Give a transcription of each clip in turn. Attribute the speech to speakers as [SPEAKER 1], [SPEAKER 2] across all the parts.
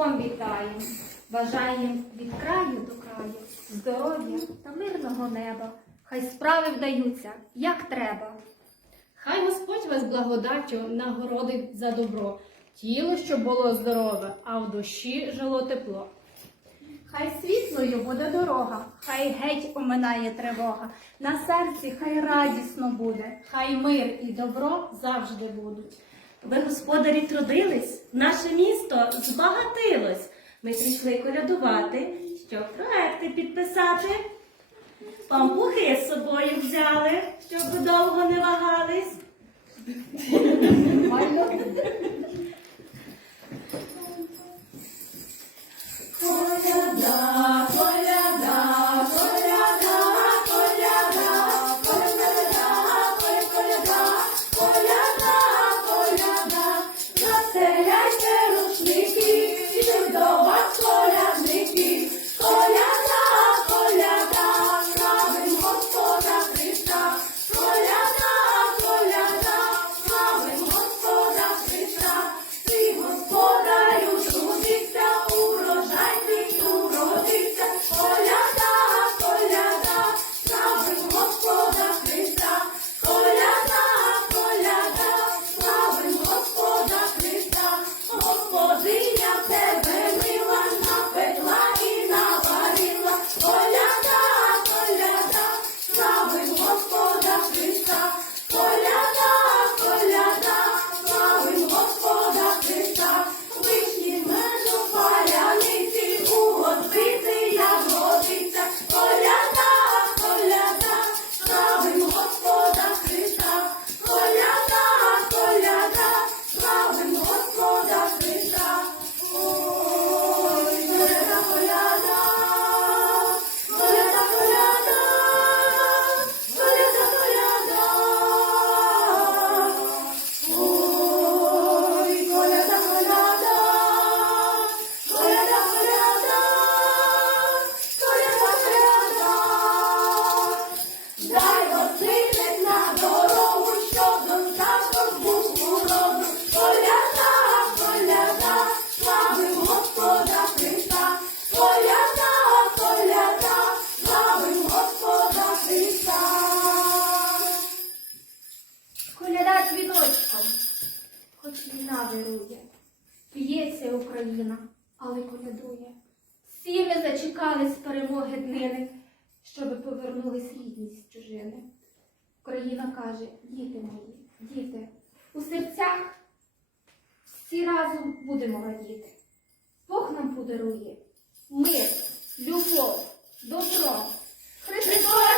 [SPEAKER 1] вітаємо. Бажаємо від краю до краю здоров'я та мирного неба. Хай справи вдаються, як треба.
[SPEAKER 2] Хай Господь вас благодаттю нагородить за добро, тіло, щоб було здорове, а в душі жило тепло.
[SPEAKER 1] Хай світлою буде дорога, хай геть оминає тривога. На серці хай радісно буде, хай мир і добро завжди будуть.
[SPEAKER 3] Ви, господарі, трудились, наше місто збагатилось. Ми прийшли колядувати, щоб проекти підписати. Пампухи з собою взяли, щоб довго не вагались.
[SPEAKER 1] Україна, але колядує. Всі ми зачекались перемоги днини, щоби повернулись рідні з чужини. Україна каже, діти мої, діти, у серцях всі разом будемо радіти. Бог нам подарує мир, любов, добро. Христос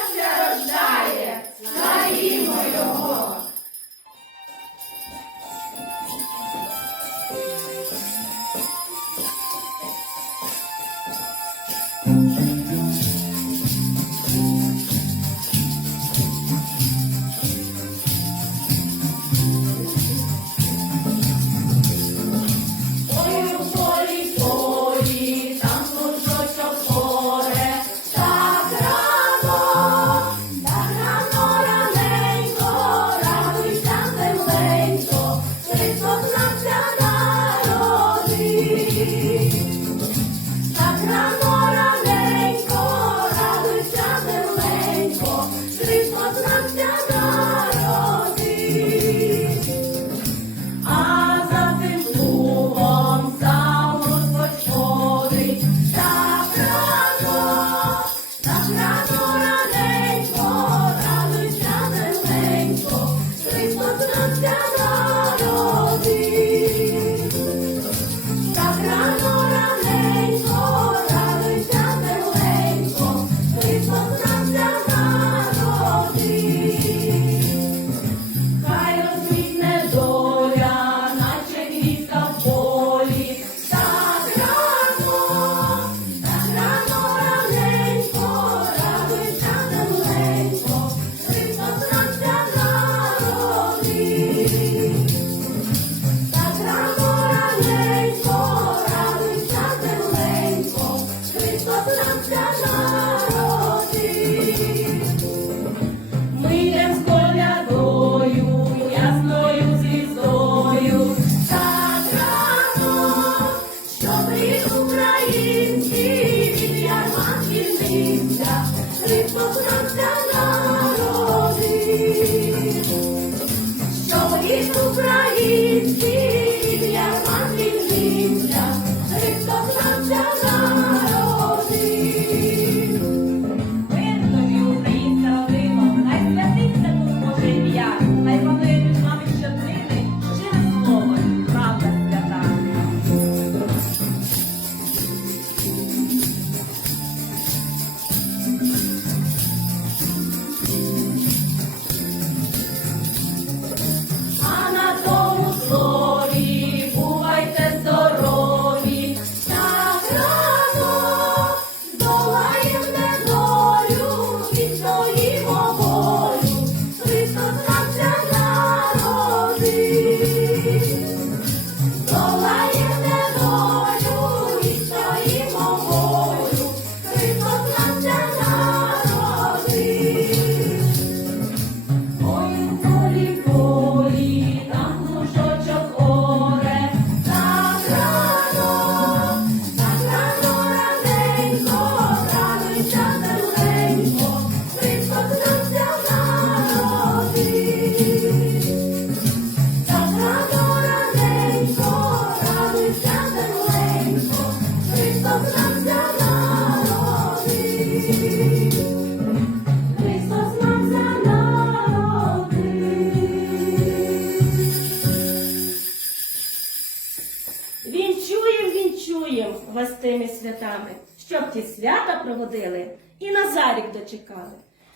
[SPEAKER 3] святими святами, щоб ті свята проводили і Назарік дочекали.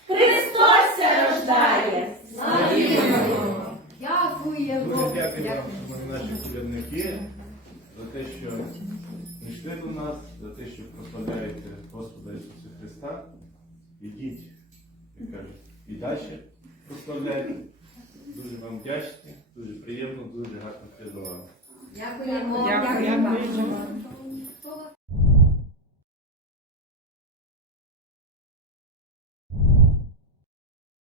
[SPEAKER 3] Христос рождає!
[SPEAKER 2] Дякуємо.
[SPEAKER 4] Дуже дякую вам, наші керівники, за те, що прийшли до нас, за те, що прославляєте Господа Ісуса Христа. Ідіть, як кажуть, і далі прославляйте. Дуже вам вдячні, дуже приємно, дуже гарно працювати.
[SPEAKER 2] Дякуємо.
[SPEAKER 1] Дякуємо.